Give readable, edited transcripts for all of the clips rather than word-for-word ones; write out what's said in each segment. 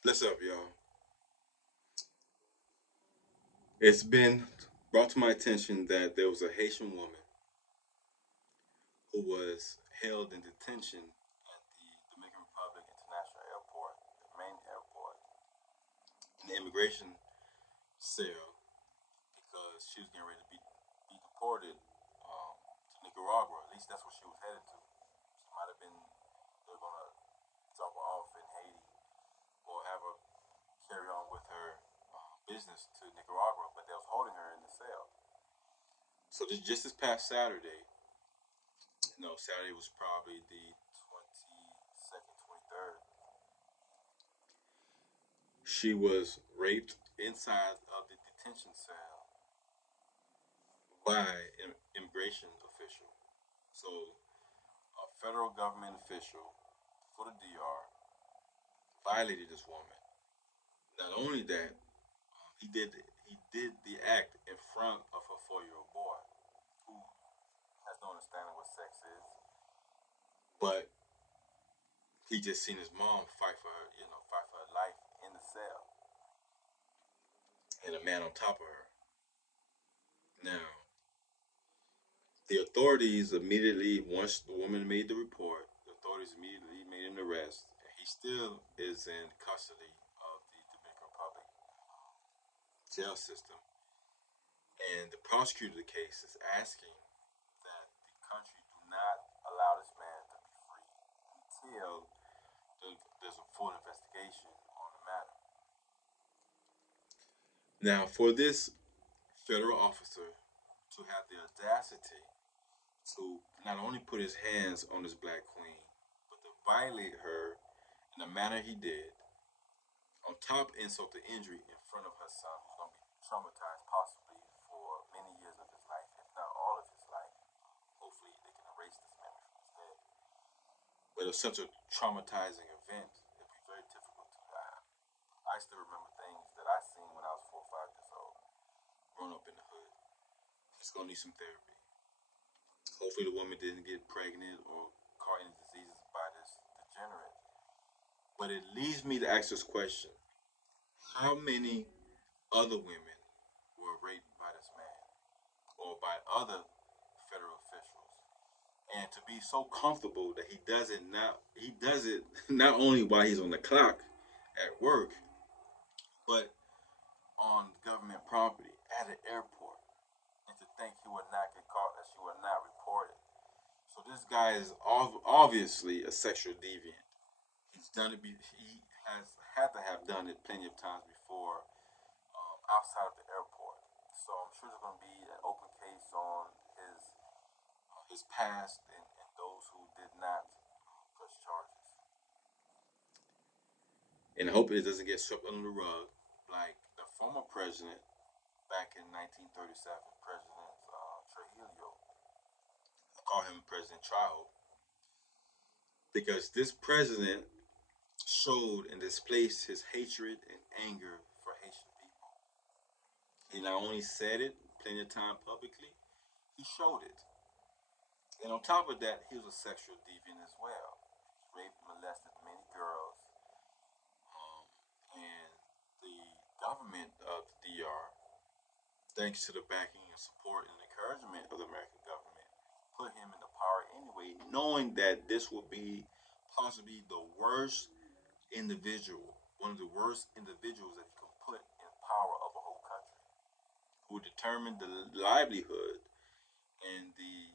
What's up, y'all? It's been brought to my attention that there was a Haitian woman who was held in detention at the Dominican Republic International Airport, the main airport, in the immigration cell because she was getting ready to be deported to Nicaragua. At least that's what she was headed to. She might have been, they were going to drop her off in Haiti or have her carry on with her business to Nicaragua, but they was holding her in the cell. So just this past Saturday, no, Saturday was probably the 22nd, 23rd. She was raped inside of the detention cell by an immigration official. So, a federal government official for the DR violated this woman. Not only that, he did the act in front of her 4-year-old boy, who has no understanding what sex is, but he just seen his mom fight for her, fight for her life in the cell, and a man on top of her. Now, the authorities immediately, once the woman made the report, the authorities immediately made an arrest. He still is in custody of the Dominican Republic jail system. And the prosecutor of the case is asking that the country do not allow this man to be free until there's a full investigation on the matter. Now, for this federal officer to have the audacity to not only put his hands on this black queen, but to violate her in the manner he did, on top insult to injury in front of her son, who's going to be traumatized possibly for many years of his life, if not all of his life. Hopefully, they can erase this memory from his head. But it's such a traumatizing event, it'd be very difficult to. I still remember things that I seen when I was 4 or 5 years old, growing up in the hood. He's going to need some therapy. Hopefully, the woman didn't get pregnant or caught any diseases by this degenerate. But it leads me to ask this question: how many other women were raped by this man or by other federal officials? And to be so comfortable that he does it not only while he's on the clock at work, but on government property at an airport. And to think he would not get caught, that she would not report it. So this guy is obviously a sexual deviant. He's done it. He has had to have done it plenty of times before, outside of the airport. So I'm sure there's going to be an open case on his past and those who did not press charges. And I hope it doesn't get swept under the rug like the former president back in 1937, President Trujillo. I call him President Trial because this president showed and displayed his hatred and anger for Haitian people. He not only said it plenty of time publicly, he showed it. And on top of that, he was a sexual deviant as well. He raped and molested many girls. And the government of the DR, thanks to the backing and support and encouragement of the American government, put him in the power anyway, knowing that this would be possibly the worst individual, one of the worst individuals that he could put in power of a whole country, who determined the livelihood and the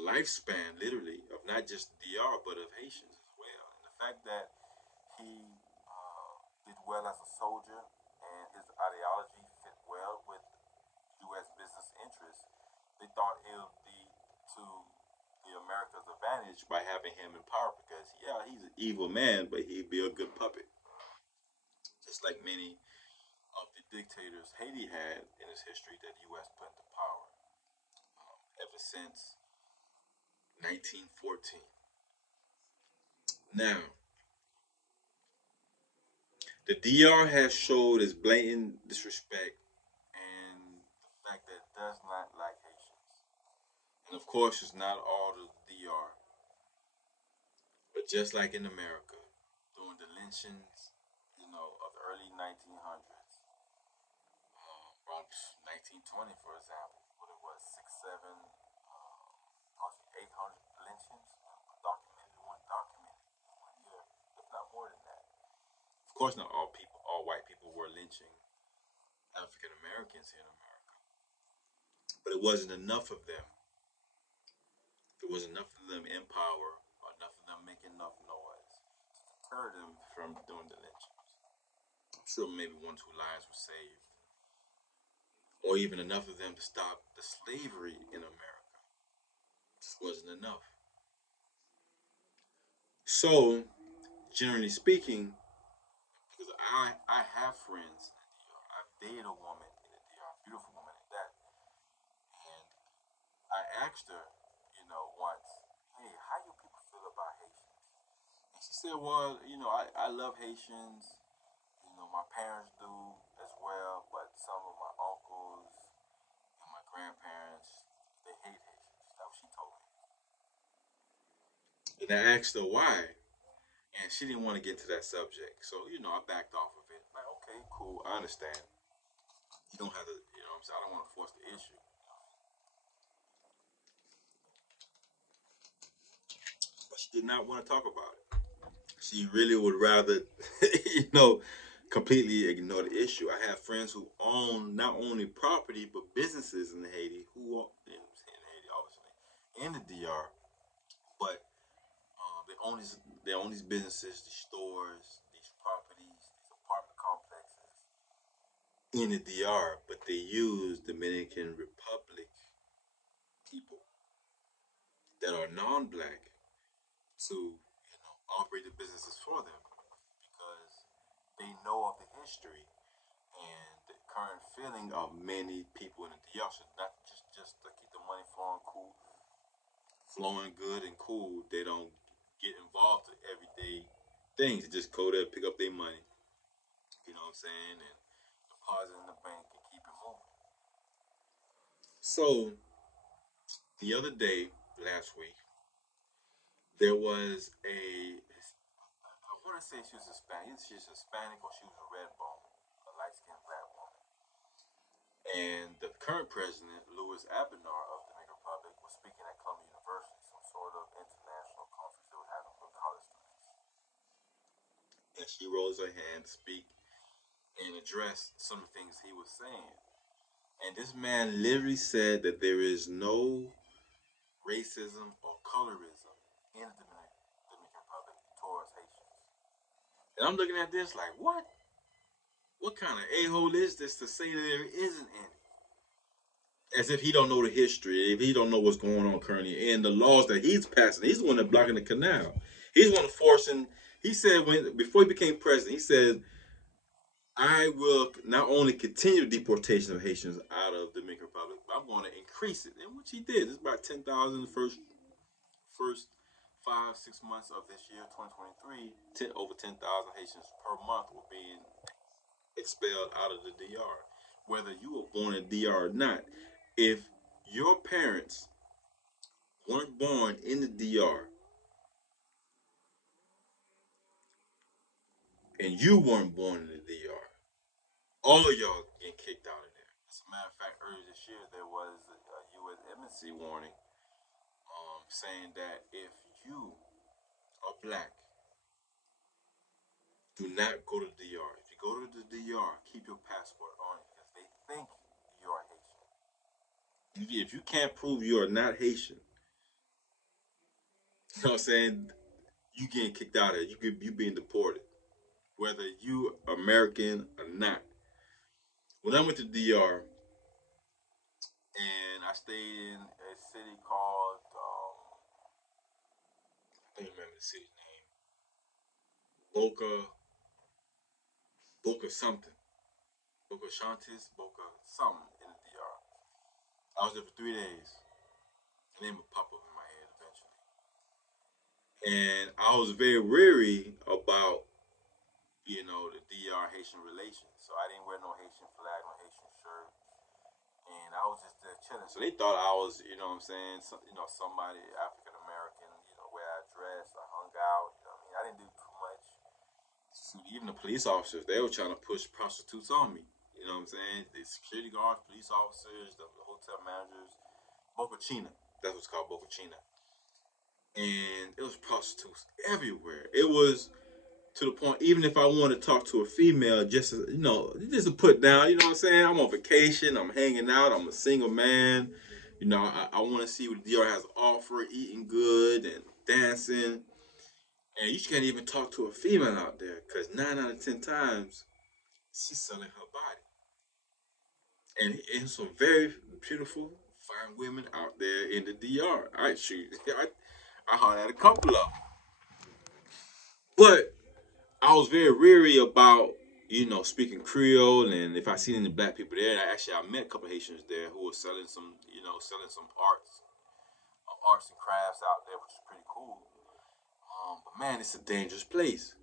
lifespan, literally, of not just DR but of Haitians as well. And the fact that he did well as a soldier and his ideology fit well with U.S. business interests, they thought it would be to the America's advantage by having him in power because, yeah, he's an evil man, but he'd be a good puppet. Just like many of the dictators Haiti had in its history that the U.S. put into power ever since 1914. Now, the DR has showed its blatant disrespect and the fact that it does not like Haitians. And of course, it's not all the DR, but just like in America, during the lynchings, of the early 1900s, around 1920, for example, what it was, six, seven, possibly 800 lynchings, documented one year, if not more than that. Of course, not all white people were lynching African Americans here in America, but it wasn't enough of them. There was enough of them in power, or enough of them making enough noise to deter them from doing the lynchings. I'm sure maybe one, two lives were saved, or even enough of them to stop the slavery in America. Just wasn't enough. So, generally speaking, because I have friends in the DR, I've dated a woman in the DR, a beautiful woman at that, and I asked her, once, hey, how do people feel about Haitians? And she said, well, I love Haitians. My parents do as well, but some of my uncles and my grandparents, they hate Haitians. That's what she told me. And I asked her why, and she didn't want to get to that subject. So, I backed off of it. Like, okay, cool, I understand. You don't have to, what I'm saying? I don't want to force the issue. But she did not want to talk about it. She really would rather, you know, completely ignore the issue. I have friends who own not only property but businesses in Haiti, in Haiti, obviously, in the DR, but they own these businesses, these stores, these properties, these apartment complexes in the DR, but they use Dominican Republic people that are non-black to operate the businesses for them because they know of the history and the current feeling of many people in the DR. So not just to keep the money flowing good and cool. They don't get involved in everyday things. They just go there, pick up their money. You know what I'm saying, and deposit in the bank and keep it moving. So the other day, last week, there was I want to say she was Hispanic. Either she's Hispanic or she was a red bone, a light skinned black woman. And the current president, Louis Abinor of the Dominican Republic, was speaking at Columbia University, some sort of international conference they were having for college students. And she rose her hand to speak and address some of the things he was saying. And this man literally said that there is no racism or colorism in the Dominican Republic towards Haitians. And I'm looking at this like, what? What kind of a-hole is this to say that there isn't any? As if he don't know the history, if he don't know what's going on currently, and the laws that he's passing. He's the one that blocking the canal. He's the one forcing. He said when before he became president, he said, "I will not only continue the deportation of Haitians out of the Dominican Republic, but I'm going to increase it." And which he did. It's about 10,000 the first 5 6 months of this year, 2023. Over 10,000 Haitians per month were being expelled out of the DR. Whether you were born in the DR or not, if your parents weren't born in the DR and you weren't born in the DR, all of y'all get kicked out of there. As a matter of fact, earlier this year there was a U.S. embassy warning, saying that if you are black, do not go to the DR. If you go to the DR, keep your passport on you because they think you are Haitian. If you can't prove you are not Haitian, you know what I'm saying? You getting kicked out of it. You being deported, whether you American or not. When I went to DR and I stayed in a city called I don't remember the city name, Boca something, Boca Shantis, Boca something in the DR. I was there for 3 days. The name would pop up in my head eventually, and I was very weary about the DR Haitian relations. So I didn't wear no Haitian flag, no Haitian shirt, and I was just there chilling. So they thought I was, what I'm saying, somebody African American, where I dressed, I hung out. I mean, I didn't do too much. even the police officers, they were trying to push prostitutes on me. You know what I'm saying? The security guards, police officers, the hotel managers, Boca China. That's what's called Boca China. And it was prostitutes everywhere. It was to the point, even if I want to talk to a female, just just to put down, you know what I'm saying? I'm on vacation, I'm hanging out, I'm a single man. I want to see what the DR has to offer, eating good and dancing. And you can't even talk to a female out there because 9 out of 10 times she's selling her body. And some very beautiful, fine women out there in the DR. I shoot, I hollered at a couple of them. But I was very weary about, speaking Creole, and if I seen any black people there, I met a couple of Haitians there who were selling some arts and crafts out there, which is pretty cool. But man, it's a dangerous place.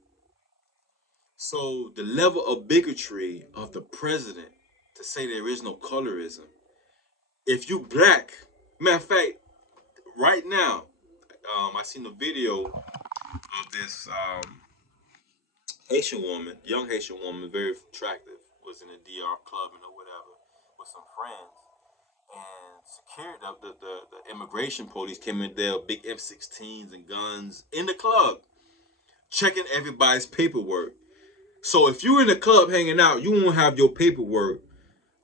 So the level of bigotry of the president to say there is no colorism. If you black, matter of fact, right now, I seen a video of this Haitian woman, young Haitian woman, very attractive, was in a DR clubbing or whatever with some friends. And security, the immigration police came in there with big M16s and guns in the club, checking everybody's paperwork. So if you're in the club hanging out, you won't have your paperwork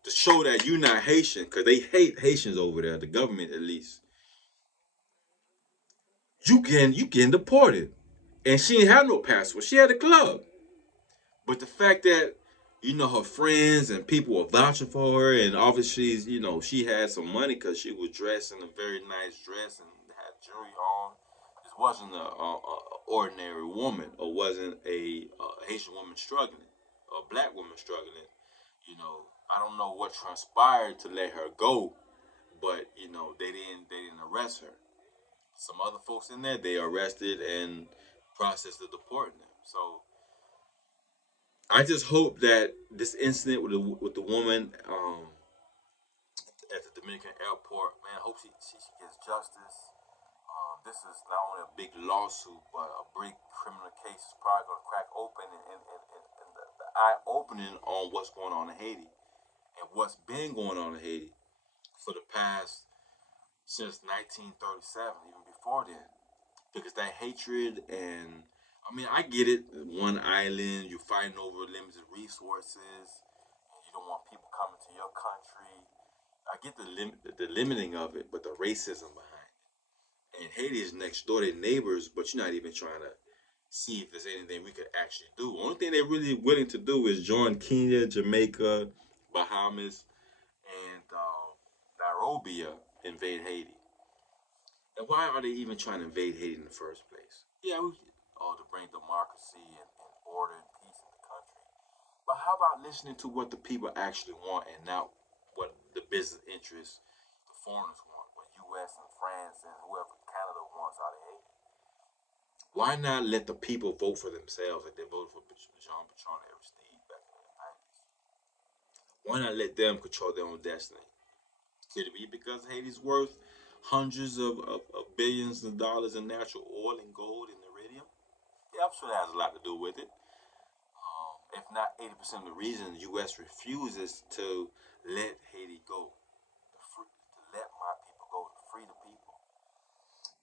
to show that you're not Haitian, because they hate Haitians over there, the government at least. You getting deported. And she didn't have no passport. She had a club. But the fact that her friends and people were vouching for her, and obviously she had some money because she was dressed in a very nice dress and had jewelry on. This wasn't a ordinary woman, or wasn't a Haitian woman struggling, a black woman struggling. I don't know what transpired to let her go, but they didn't arrest her. Some other folks in there, they arrested and processed the deporting them. So I just hope that this incident with the woman at the Dominican airport, man, I hope she gets justice. This is not only a big lawsuit, but a big criminal case is probably going to crack open, and the eye opening on what's going on in Haiti and what's been going on in Haiti for the past since 1937, even before then. Because that hatred, and I mean, I get it. One island, you're fighting over limited resources, and you don't want people coming to your country. I get the limiting of it, but the racism behind it. And Haiti is next door, they're neighbors, but you're not even trying to see if there's anything we could actually do. The only thing they're really willing to do is join Kenya, Jamaica, Bahamas, and Nairobi invade Haiti. And why are they even trying to invade Haiti in the first place? Yeah, to bring democracy and order and peace in the country. But how about listening to what the people actually want and not what the business interests, the foreigners want, what U.S. and France and whoever Canada wants out of Haiti? Why not let the people vote for themselves like they voted for Jean Bertrand Aristide back in the 90s? Why not let them control their own destiny? Could it be because Haiti's worth hundreds of billions of dollars in natural oil and gold and iridium? Yeah, I'm sure that has a lot to do with it. If not 80% of the reason the U.S. refuses to let Haiti go, to let my people go, to free the people.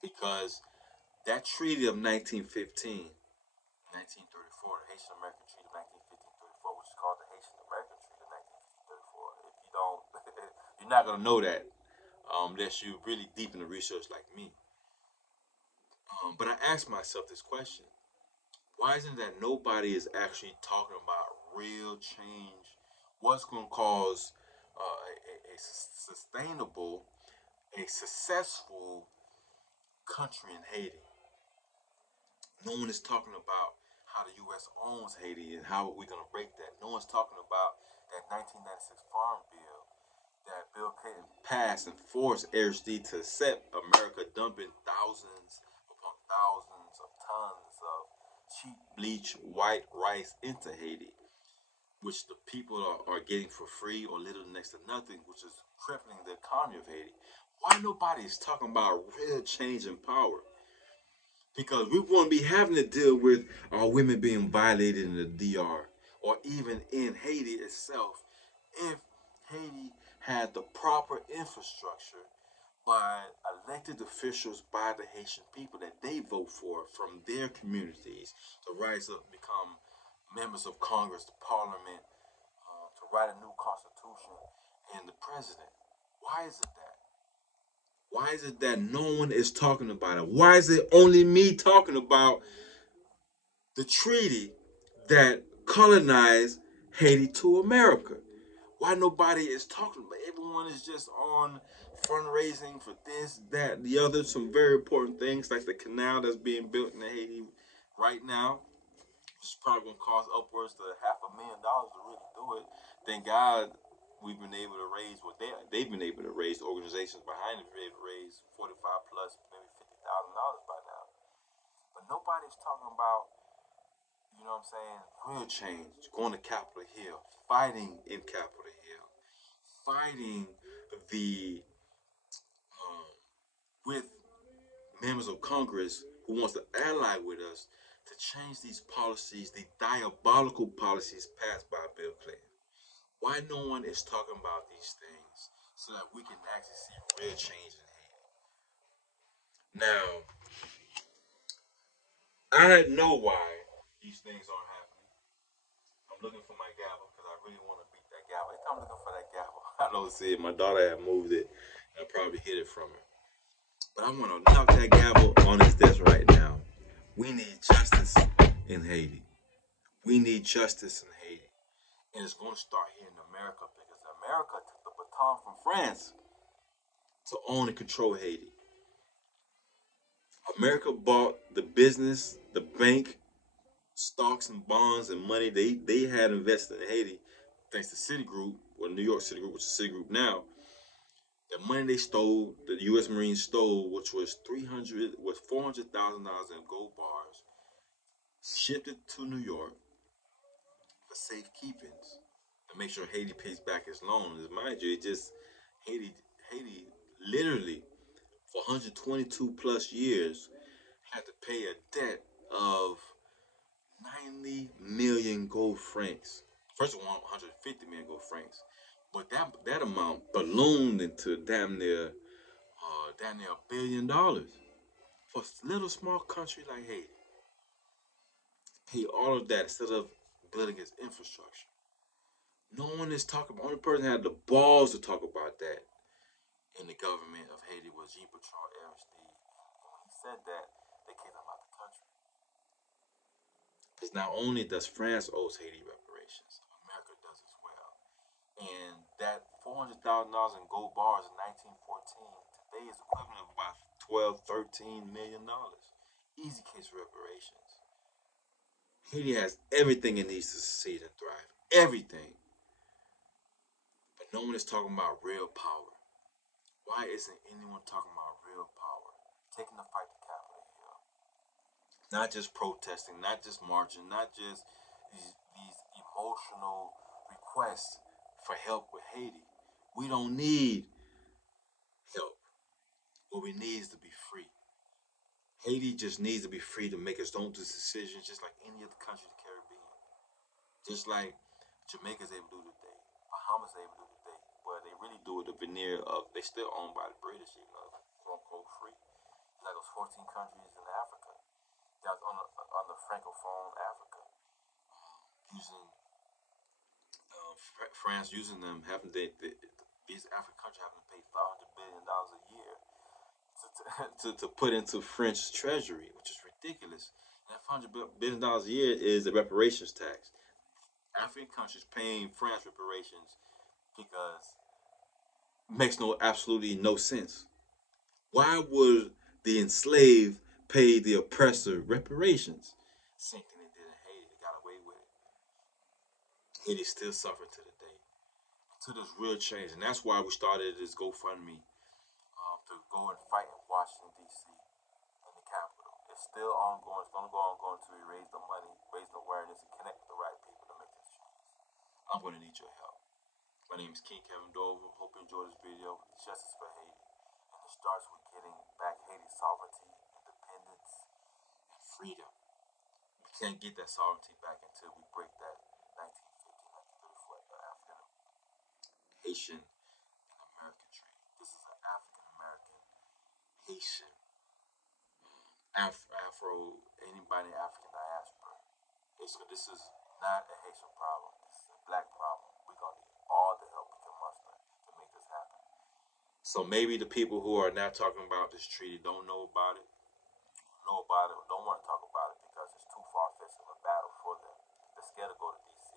Because that treaty of 1915, 1934, the Haitian American Treaty of 1915-34, which is called the Haitian American Treaty of 1934. If you don't, you're not going to know that unless you're really deep in the research like me. But I asked myself this question: why isn't that nobody is actually talking about real change? What's going to cause a sustainable, a successful country in Haiti? No one is talking about how the U.S. owns Haiti and how we're going to break that. No one's talking about that 1996 Farm Bill that Bill Clinton passed and forced AirSD to accept America dumping thousands upon thousands of tons of cheap bleach white rice into Haiti, which the people are getting for free or little next to nothing, which is crippling the economy of Haiti. Why nobody is talking about real change in power? because we won't be having to deal with our women being violated in the DR or even in Haiti itself if Haiti had the proper infrastructure by elected officials by the Haitian people that they vote for from their communities to rise up and become members of Congress, the parliament, to write a new constitution, and the president. Why is it that? Why is it that no one is talking about it? Why is it only me talking about the treaty that colonized Haiti to America? Why nobody is talking about it? Everyone is just on fundraising for this, that, the other, some very important things like the canal that's being built in Haiti right now. It's probably gonna cost upwards to $500,000 to really do it. Thank God we've been able to raise what they've been able to raise. The organizations behind it have been able to raise 45 plus maybe $50,000 by now. But nobody's talking about, you know what I'm saying, real change, going to Capitol Hill, fighting in Capitol Hill, fighting the with members of Congress who wants to ally with us to change these policies, the diabolical policies passed by Bill Clinton. Why no one is talking about these things so that we can actually see real change in Haiti? Now, I know why these things aren't happening. I'm looking for my gavel because I really want to beat that gavel. I'm looking for that gavel. I don't see it. My daughter had moved it. I probably hid it from her. But I want to knock that gavel on his desk right now. We need justice in Haiti. We need justice in Haiti. And it's going to start here in America because America took the baton from France to own and control Haiti. America bought the business, the bank, stocks and bonds and money they had invested in Haiti, thanks to Citigroup, or New York Citigroup, which is Citigroup now. The money they stole, the U.S. Marines stole, which was $400,000 in gold bars, shipped it to New York for safekeepings to make sure Haiti pays back its loans. Mind you, it just Haiti literally for 122 plus years had to pay a debt of 90 million gold francs. First of all, 150 million gold francs, but that amount ballooned into damn near $1 billion for a little small country like Haiti. Pay all of that instead of building its infrastructure. No one is talking. The only person that had the balls to talk about that in the government of Haiti was Jean-Bertrand Aristide. And when he said that, they kicked him out the country. Because not only does France owe Haiti reparations, America does as well. And that $400,000 in gold bars in 1914 today is equivalent of about 12, $13 million. Easy case reparations. Haiti has everything it needs to succeed and thrive. Everything. But no one is talking about real power. Why isn't anyone talking about real power? Taking the fight to Capitol Hill. Not just protesting, not just marching, not just these emotional requests for help with Haiti. We don't need help. What we need is to be free. Haiti just needs to be free to make its own decisions, just like any other country in the Caribbean. Just like Jamaica's able to do today, Bahamas able to do today. But they really do it the veneer of they still owned by the British, even though quote unquote free. Like those 14 countries in Africa that's on the francophone Africa, using France using them, having these African countries having to pay $500 billion a year to put into French treasury, which is ridiculous. And that $500 billion a year is the reparations tax. African countries paying France reparations because it makes absolutely no sense. Why would the enslaved pay the oppressor reparations? Same thing they did in Haiti. They got away with it. Haiti still suffering to the day. To this real change, and that's why we started this GoFundMe to go and fight in Washington D.C. in the Capitol. It's still ongoing. It's going to go ongoing until we raise the money, raise the awareness, and connect with the right people to make this change. I'm going to need your help. My name is King Kevin Dorival. Hope you enjoyed this video. Justice for Haiti. And it starts with getting back Haiti's sovereignty, independence, freedom. We can't get that sovereignty back until we break that 1950, 1934 African Haitian and American treaty. This is an African American Haitian Afro anybody African diaspora. So this is not a Haitian problem. This is a black problem. We're gonna need all the help we can muster to make this happen. So maybe the people who are now talking about this treaty don't know about it, or don't want to talk about it because it's too far fetched of a battle for them. They're scared to go to DC.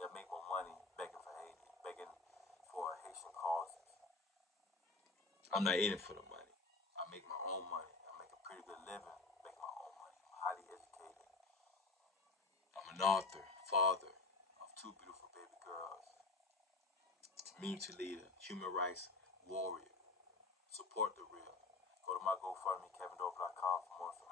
They'll make more money begging for Haiti, begging for Haitian causes. I'm not in it for the money. I make my own money. I make a pretty good living making my own money. I'm highly educated. I'm an author, father of two beautiful baby girls, community leader, human rights warrior. Support the real. Go to my GoFundMe, kevindorival.com for more information.